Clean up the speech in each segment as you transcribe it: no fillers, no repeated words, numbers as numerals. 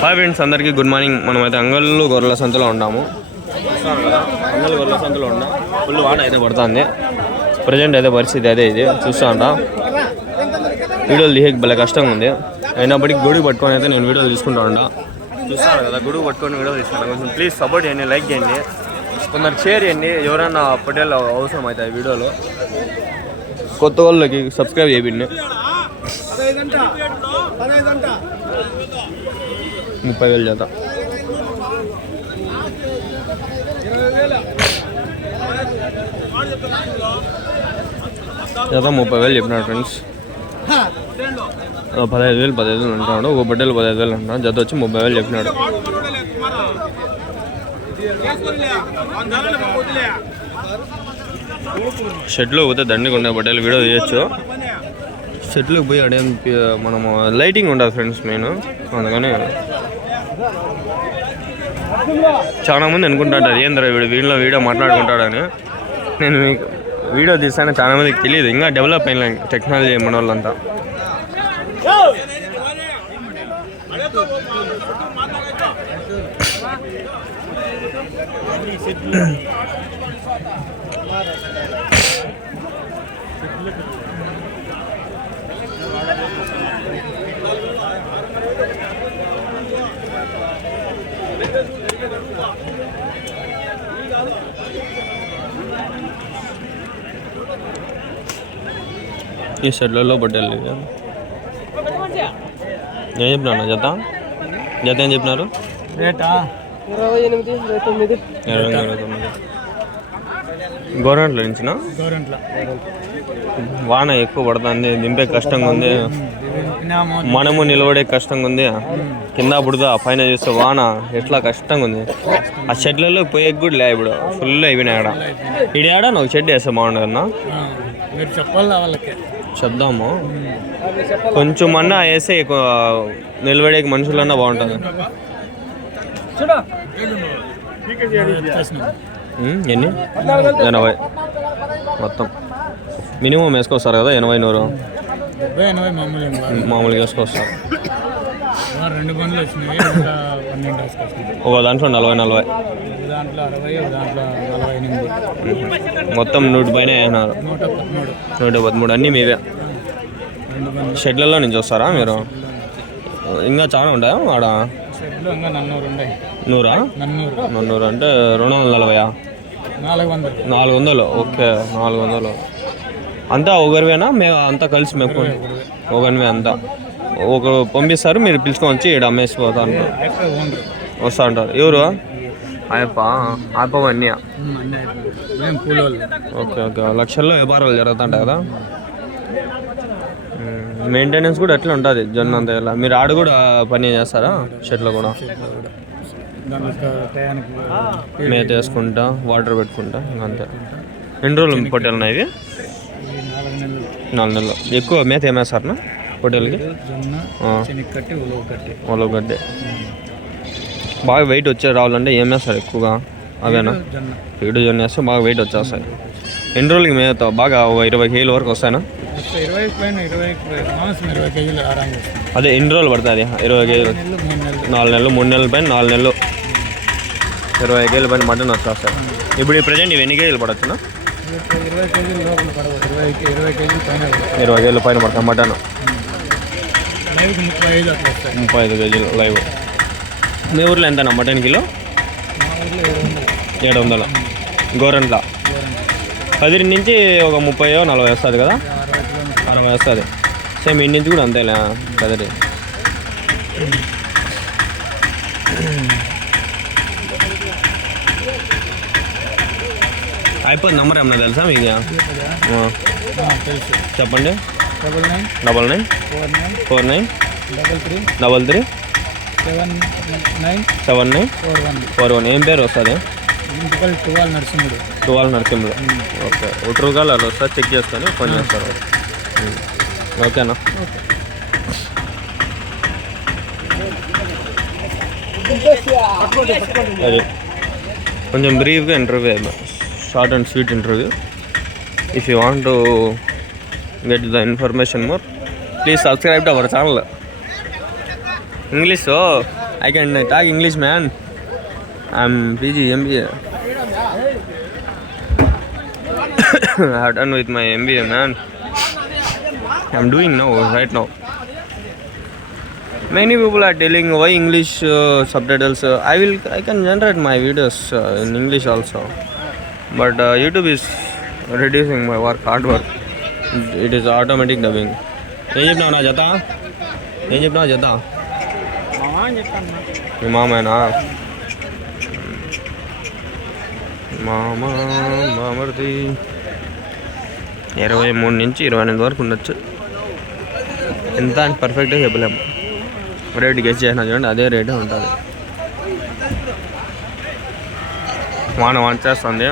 Hi friends, అందరికీ good morning. మనమైతే అంగళ్ళు గొర్రెల సంతలో ఉన్నాము. అంగళ్ళు గొర్రెల సంతలో ఉన్నాం. ఫుల్ వాన అయితే పడుతుంది. ప్రజెంట్ అయితే పరిస్థితి అదే ఇది చూస్తూ ఉంటా. వీడియోలు తీసేకి భలే కష్టంగా ఉంది. అయినప్పటికీ గొడుగు పట్టుకొని అయితే నేను వీడియోలు తీసుకుంటా ఉంటా. చూస్తాను కదా, గొడుగు పట్టుకొని వీడియో తీసుకున్నాను. కొంచెం ప్లీజ్ సపోర్ట్ చేయండి, లైక్ చేయండి, కొందరు షేర్ చేయండి. ఎవరైనా పటేల్ అవసరం అవుతాయి వీడియోలో. కొత్త వాళ్ళకి సబ్స్క్రైబ్ చేయండి. 30,000 జత. జత 30,000 చెప్పినాడు ఫ్రెండ్స్. 15,000 అంటున్నాడు. ఒక బట్టలు 15,000 అంటున్నాడు. జత వచ్చి 30,000 చెప్పినాడు. షెడ్లో పోతే దండిగా ఉండే బట్టలు వీడియో తీయచ్చు. షెడ్లోకి పోయి అడే మనము లైటింగ్ ఉండదు ఫ్రెండ్స్ మెయిన్. అందుకని చాలా మంది అనుకుంటాడు ఏంద్రా వీడియో మాట్లాడుకుంటాడని. నేను మీకు వీడియో తీస్తాను, చాలా మందికి తెలియదు. ఇంకా డెవలప్ అయిన టెక్నాలజీ మన వాళ్ళంతా. ఈ షెడ్లలో బట్టలు ఏం చెప్పినా జత ఏం చెప్పినారు? రేటా 28,29. గవర్నమెంట్లో నుంచినా? వాన ఎక్కువ పడుతుంది, దింపే కష్టంగా ఉంది. మనము నిలబడే కష్టంగా ఉంది. కింద పుడుతా పైన చూస్తే వాన ఎట్లా కష్టంగా ఉంది. ఆ షెడ్లలో పోయే కూడా లే, ఇప్పుడు ఫుల్ అయిపోయినాయి. ఆడ ఇడాడ నాకు షెడ్ వేస్తే బాగుండదన్నా. చెప్దాము, కొంచెం అన్నా వేస్తే నిలబడే మనుషులన్నా బాగుంటుంది. ఎన్ని? 80 మొత్తం మినిమం వేసుకొస్తారు కదా. 80-100 మామూలుగా వేసుకొస్తారు. ఒక దాంట్లో 40 మొత్తం 100 పైన అయినారు. 113 అన్నీ మీవే. షెడ్లలో నుంచి వస్తారా మీరు? ఇంకా చాలా ఉంటాయా ఆడ? 100 అంటే 240. 400. ఓకే, 400 అంతా ఒకరివేనా? మేము అంతా కలిసి మేము ఒకరివే అంతా. ఒకరు పంపిస్తారు, మీరు పిలుచుకొని వచ్చి ఇక్కడ అమ్మేసిపోతా అంటారు, వస్తా అంటారు. ఎవరు? ఆయప్ప అన్నీ. ఓకే ఓకే, లక్షల్లో వ్యాపారాలు జరుగుతుంటాయి కదా. మెయింటెనెన్స్ కూడా ఎట్లా ఉంటుంది జొన్న అంతా? ఇలా మీరు ఆడ కూడా పని చేస్తారా? షెడ్లో కూడా మేత వేసుకుంటా, వాటర్ పెట్టుకుంటా, అంతే. ఎన్ని రోజులు పొట్టేలు ఇవి? 4 నెలలు. ఎక్కువ మేత ఏమేస్తారనా పొట్టేలకి? ఉలవగడ్డి. బాగా వెయిట్ వచ్చే రావాలంటే ఏం వేస్తారు ఎక్కువగా? అవేనా? పీడు జొన్న వేస్తే బాగా వెయిట్ వచ్చేస్తాయి. ఎన్ని రోజులకి మేత బాగా 20 కేజీల వరకు వస్తాయనా? అదే ఎన్ని రోజులు పడుతుంది? 20 కేజీలు. 4 నెలలు, 3 నెలల పైన 4 నెలలు, 20 కేజీల పైన మటన్ వచ్చేస్తాయి. ఇప్పుడు ఈ ప్రజెంట్ ఇవి ఎన్ని కేజీలు పడవచ్చునా? 20 కేజీల పైన పడతాయి మటన్. 35 కేజీలు లైవ్. మీ ఊర్లో ఎంతనా మటన్ కిలో? 700. గోరంట్ల 10 నుంచి ఒక 30-40 వస్తుంది కదా. 60 వస్తుంది. సేమ్ ఇంటి నుంచి కూడా అంతేలే కదరి. అయిపోయింది. నెంబర్ ఏమన్నా తెలుసా మీకు? చెప్పండి. 99 49 33 79 41. ఏం పేరు వస్తుంది? టువాల్ నరసింహుడు. ఓకే, ట్రూకాలర్ అలా వస్తుంది, చెక్ చేసుకొని ఫోన్ చేస్తారు. ఓకేనా? అది కొంచెం బ్రీఫ్గా interview, short and sweet interview. If you want to get the information more, please subscribe to our channel. English, so I can talk English, man. I'm PG MBA. I have done with my MBA, man. I'm doing now, right now. Many people are telling why English subtitles. I can generate my videos in English also, but YouTube is reducing my work, hard work. It is automatic dubbing. ఏం చెప్పినావు నా జత? ఏం చెప్పినావు జత? మీ మామేనా? మామర్ది 23 నుంచి 28 వరకు ఉండొచ్చు. ఎంత అని పర్ఫెక్ట్గా చెప్పలేము. రేట్ గెస్ చేసినా చూడండి, అదే రేటే ఉంటుంది. వాన చేస్తుంది.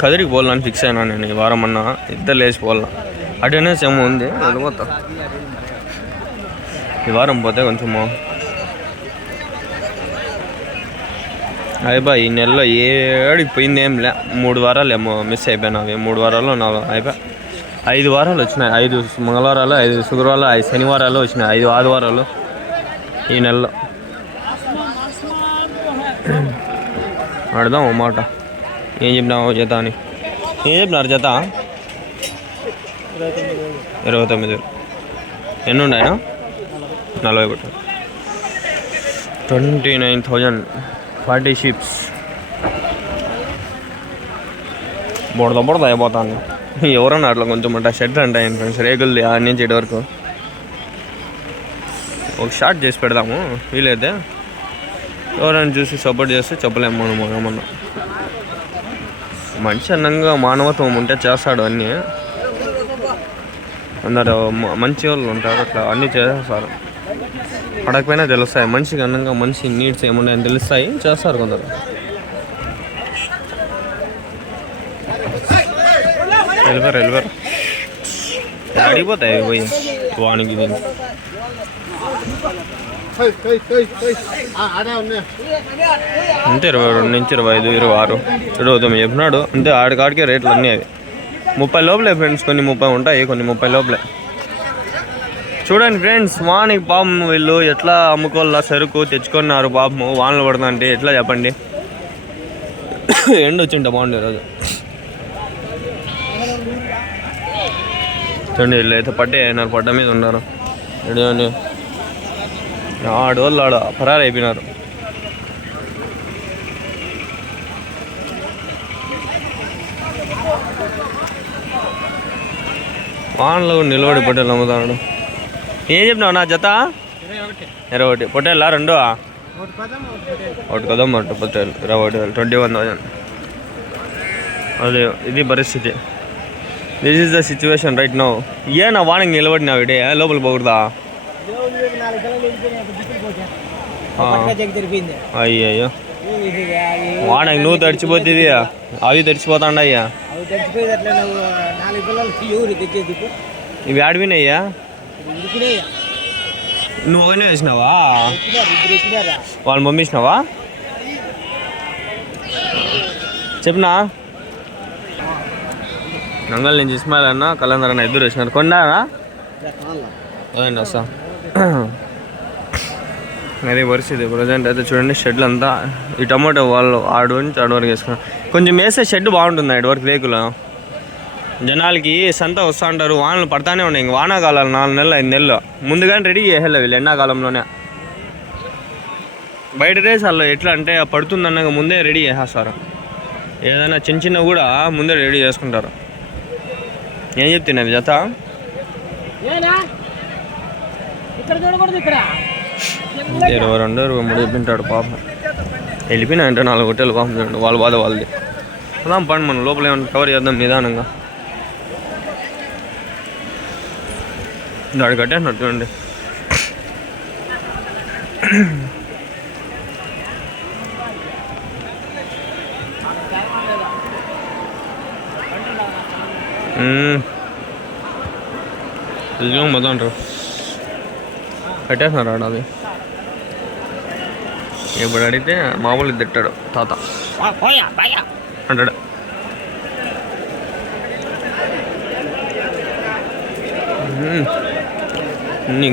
కదిరికి పోవాలని ఫిక్స్ అయినా నేను ఈ వారం అన్నా. ఇద్దరు లేచి పోవాలా. అటెండెన్స్ ఏమో ఉంది, వెళ్ళిపోతా. ఈ వారం పోతే కొంచెము అయిపోయి. ఈ నెలలో ఏడికి పోయింది ఏం లే. 3 వారాలు ఏమో మిస్ అయిపోయినావి. 3 వారాలు 4 అయిపోయి 5 వారాలు వచ్చినాయి. 5 మంగళవారాలు, 5 శుక్రవారాలు, 5 శనివారాలు వచ్చినాయి, 5 ఆదివారాలు ఈ నెలలో. అడదాం ఓ మాట. ఏం చెప్పినావు జత అని? ఏం చెప్పినారు జత? 29. ఎన్ని ఉన్నాయా? 40 పెట్టు. 29,000 40 షిప్స్. బుడద అయిపోతాను. ఎవరన్నా అట్లా కొంచెం అట్లా షెడ్ అంటాయి ఫ్రెండ్స్, రేగులు ఆ నుంచి ఇటు వరకు ఒక షార్ట్ చేసి పెడదాము వీలైతే. ఎవరైనా చూసి సపోర్ట్ చేస్తే చెప్పలేము మనం ఏమన్నా. మనిషి అన్నంగా మానవత్వం ఉంటే చేస్తాడు అన్నీ. అందరు మంచి వాళ్ళు ఉంటారు, అట్లా అన్నీ చేస్తారు. అడగపోయినా తెలుస్తాయి. మనిషికి అన్నంగా మనిషి నీడ్స్ ఏమున్నాయని తెలుస్తాయి, చేస్తారు కొందరు. వెళ్ళిపోరు అడిగిపోతాయి పోయి వానికి దీనికి. అంతే 22 నుంచి 25, 26, 29 చెప్పినాడు. అంతే ఆడికాడికే రేట్లు అన్నీ అవి 30 లోపలే ఫ్రెండ్స్. కొన్ని 30 ఉంటాయి, కొన్ని 30 లోపలే. చూడండి ఫ్రెండ్స్, వానికి పాపం వీళ్ళు ఎట్లా అమ్ముకోవాలా సరుకు తెచ్చుకున్నారు. పాపము వానలు పడుతుందంటే ఎట్లా చెప్పండి. ఎండ వచ్చింట బాగుండే రోజు. చూడండి వీళ్ళు అయితే పట్టే అయినారు, పడ్డ మీద ఉన్నారు. చూడండి ఆడవాళ్ళు ఆడ పరారు అయిపోయినారు. వానలో నిలబడి పొట్టేలు అమ్ముతాడు. ఏం చెప్పినావు నా జత? 21 పొట్టేళ్ళ 2 ఒకటి కదా మాట పొట్టేలు 21,000 21,000. అదే ఇది పరిస్థితి. This is the situation right now. ఏనా వానకి నిలబడినావు ఇడే లోపలికి పోకూడదా? అయ్యయ్యో వానకి నువ్వు తడిచిపోతుంది, అవి తడిచిపోతాండయ్యా. ఇవి ఆడిపోయినాయ్యా? నువ్వు ఒకనే వేసినావా? వాళ్ళని పంపించినావా? చెప్పనా నంగల్ నుంచి ఇస్మాయిల్ అన్న కలందర్ అన్న ఇద్దరు వచ్చినారు. కొండారా అదండి వస్తా. అదే పరిస్థితి ప్రజెంట్ అయితే. చూడండి షెడ్లు అంతా ఈ టమాటో వాళ్ళు ఆడు నుంచి ఆడు వరకు వేసుకున్నారు. కొంచెం వేస్తే షెడ్ బాగుంటుంది ఇటు వరకు రేకులు. జనాలకి సంత వస్తూ ఉంటారు. వానలు పడతానే ఉన్నాయి. ఇంక వానాకాలాలు 4 నెలలు 5 నెలలు ముందుగానే రెడీ చేయాలి వీళ్ళు. ఎండాకాలంలోనే బయట దేశాల్లో ఎట్లా అంటే పడుతుందన్నాక ముందే రెడీ చేసేస్తారు. ఏదైనా చిన్న చిన్న కూడా ముందే రెడీ చేసుకుంటారు. ఏం చెప్తున్నావు జత? 22, 23 చెప్పింటాడు పాపం. వెళ్ళిపోయినా అంటే 4 హోటల్ పాపం. చూడండి వాళ్ళ బాధ వాళ్ళది. అదాం పండి మనం లోపల ఏమన్నా కవర్ చేద్దాం నిదానంగా. దాడి కట్టేసినట్టు చూడండి. నిజంగా మొత్తం అంటారు కట్టేస్తున్నారు ఆడ. అది ఇప్పుడు అడిగితే మామూలు తిట్టాడు తాత అంటాడు.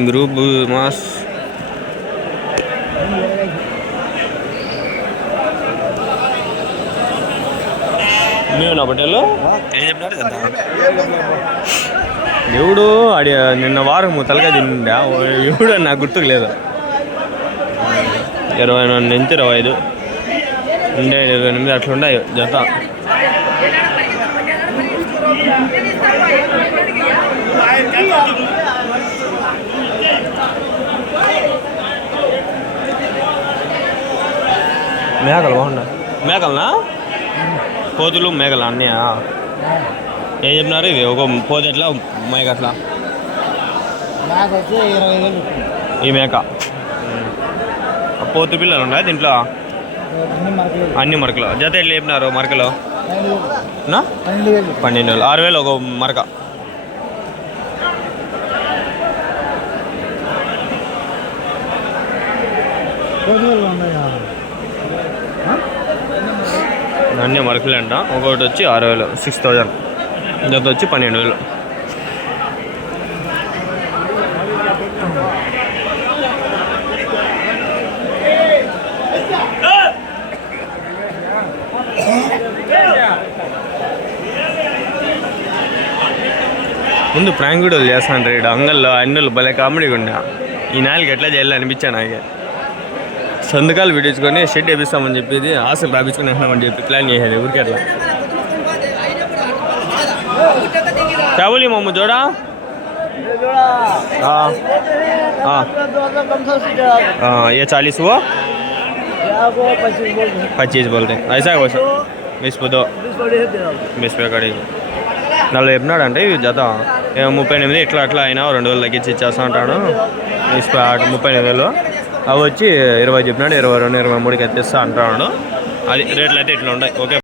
గ్రూప్ మాస్ మేము నా బట్టలు ఏం చెప్పినారు కదా దేవుడు ఆడి నిన్న వారం తలగా తిండా ఎవడు నాకు గుర్తుకు లేదు 24 నుంచి 25 28 అట్లుంటాయి జత మేకలు బాగున్నాయి మేకలనా పోతులు మేకలు అన్నీ ఏం చెప్పినారు ఇవి ఒక పోతు ఎట్లా మేక అట్లా ఈ మేక పోతు పిల్లలు ఉన్నాయి దీంట్లో అన్ని మరకలు జత ఎట్లా చెప్పినారు మరకలు 12,000 6,000 ఒక మరక అన్నీ మరకలే అంట ఒకటి వచ్చి 6,000 6,000 జత వచ్చి 12,000 ముందు ప్రాంక్ వీడియోలు చేస్తాను రేడు అంగల్లో అన్నులు భలే కామెడీగా ఉండే ఈ నాలుగు ఎట్లా చేయాలి అనిపించా నాకే సంతకాలు వీడించుకొని షెడ్ వేపిస్తామని చెప్పేది ఆశ రాపించుకుని వేసినామని చెప్పి ప్లాన్ చేసేది ఊరికే అట్లా చావులి మమ్మ జోడా ये 40 हुआ 25 बोलते हैं ऐसा है वैसा 20 पे 20 पे కడిగి 40 చెప్పినాడంటే ఇవి జత 38 ఇట్లా అట్లా అయినా 2,000 తగ్గించి ఇచ్చేస్తా అంటాడు 38,000 అవి వచ్చి 20 చెప్పినాడు 22 23కి ఎత్తిస్తా అంటాడు అది రేట్లు అయితే ఇట్లా ఉంటాయి ఓకే